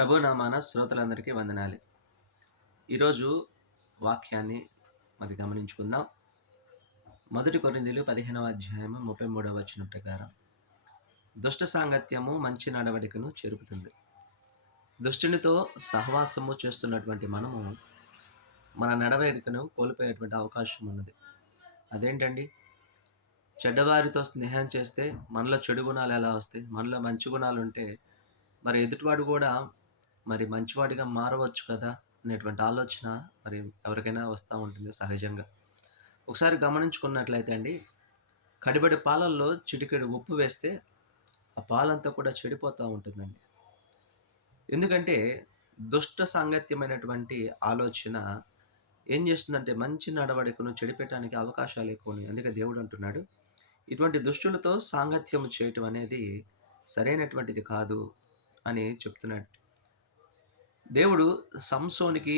ప్రభు నామాన శ్రోతలందరికీ వందనాలు. ఈరోజు వాక్యాన్ని గమనించుకుందాం. మొదటి కొరింథీయులు 15వ అధ్యాయము 33వ వచనం ప్రకారం, దుష్ట సాంగత్యము మంచి నడవడికను చెరుపుతుంది. దుష్టునితో సహవాసము చేస్తున్నటువంటి మనము మన నడవడికను కోల్పోయేటువంటి అవకాశం ఉన్నది. అదేంటండి? చెడ్డవారితో స్నేహం చేస్తే మనలో చెడు గుణాలు ఎలా వస్తాయి? మనలో మంచి గుణాలుంటే మరి ఎదుటివాడు కూడా మంచివాడిగా మారవచ్చు కదా! అనేటువంటి ఆలోచన ఎవరికైనా వస్తా ఉంటుంది సహజంగా. ఒకసారి గమనించుకున్నట్లయితే అండి, కడిబడి పాలల్లో చిటికెడు ఉప్పు వేస్తే ఆ పాలంతా కూడా చెడిపోతా ఉంటుందండి. ఎందుకంటే దుష్ట సాంగత్యమైనటువంటి ఆలోచన ఏం చేస్తుందంటే మంచి నడవడికను చెడిపెట్టడానికి అవకాశాలు ఎక్కువున్నాయి. అందుకే దేవుడు అంటున్నాడు, ఇటువంటి దుష్టులతో సాంగత్యము చేయటం అనేది సరైనటువంటిది కాదు అని చెప్తున్నాడు. దేవుడు సంసోనికి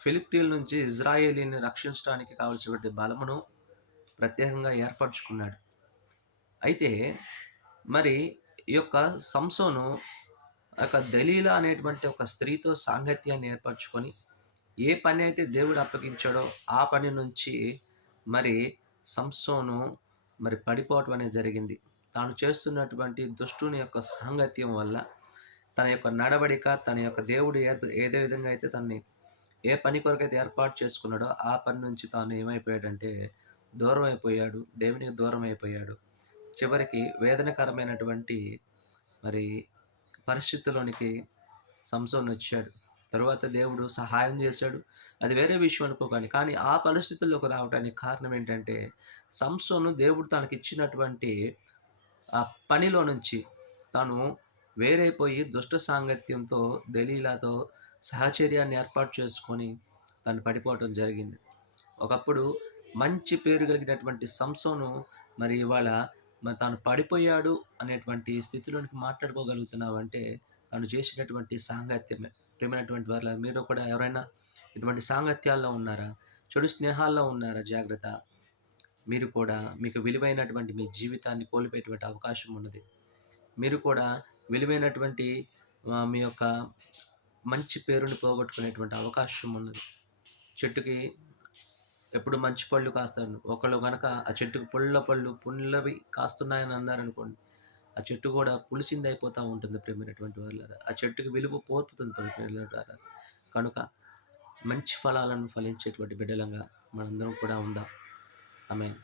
ఫిలిష్తీయుల నుంచి ఇజ్రాయేలీని రక్షించడానికి కావలసినటువంటి బలమును ప్రత్యేకంగా ఏర్పరచుకున్నాడు. అయితే మరి ఈ యొక్క సంసోను దలీలా అనేటువంటి ఒక స్త్రీతో సాంగత్యాన్ని ఏర్పరచుకొని ఏ పని అయితే దేవుడు అప్పగించాడో ఆ పని నుంచి మరి సంసోను పడిపోవటం అనేది జరిగింది. తాను చేస్తున్నటువంటి దుష్టుని యొక్క సాంగత్యం వల్ల తన యొక్క నడవడిక, తన యొక్క దేవుడు ఏదే విధంగా అయితే తనని ఏ పని కొరకైతే ఏర్పాటు చేసుకున్నాడో ఆ పని నుంచి తాను ఏమైపోయాడంటే దూరం అయిపోయాడు. దేవునికి దూరం అయిపోయాడు. చివరికి వేదనకరమైనటువంటి మరి పరిస్థితిలోనికి సంసోను వచ్చాడు. తరువాత దేవుడు సహాయం చేశాడు. అది వేరే విషయం అనుకోకండి. కానీ ఆ పరిస్థితుల్లోకి రావడానికి కారణం ఏంటంటే, సంసోను దేవుడు తనకిచ్చినటువంటి ఆ పనిలో నుంచి తాను వేరైపోయి దుష్ట సాంగత్యంతో దెలీలాతో సహచర్యాన్ని ఏర్పాటు చేసుకొని తను పడిపోవటం జరిగింది. ఒకప్పుడు మంచి పేరు కలిగినటువంటి సంసోను ఇవాళ తాను పడిపోయాడు అనేటువంటి స్థితిలోనికి మాట్లాడుకోగలుగుతున్నావంటే తను చేసినటువంటి సాంగత్యమే. ప్రియమైనటువంటి వారు, మీరు కూడా ఎవరైనా ఇటువంటి సాంగత్యాల్లో ఉన్నారా? చెడు స్నేహాల్లో ఉన్నారా? జాగ్రత్త. మీరు కూడా మీకు విలువైనటువంటి మీ జీవితాన్ని కోల్పోయేటువంటి అవకాశం ఉన్నది. మీరు కూడా విలువైనటువంటి మీ యొక్క మంచి పేరుని పోగొట్టుకునేటువంటి అవకాశం ఉన్నది. చెట్టుకి ఎప్పుడు మంచి పళ్ళు కాస్తాయి. ఒకళ్ళు గనక ఆ చెట్టుకు పుల్లవి కాస్తున్నాయని అన్నారనుకోండి, ఆ చెట్టు కూడా పులిసిందయిపోతూ ఉంటుంది. ప్రియమైనటువంటి వాళ్ళారా, ఆ చెట్టుకి విలువ పోతుంది ప్రియమైనటువంటి. కనుక మంచి ఫలాలను ఫలించేటువంటి బిడ్డలంగా మనందరం కూడా ఉందాం. ఆమేన్.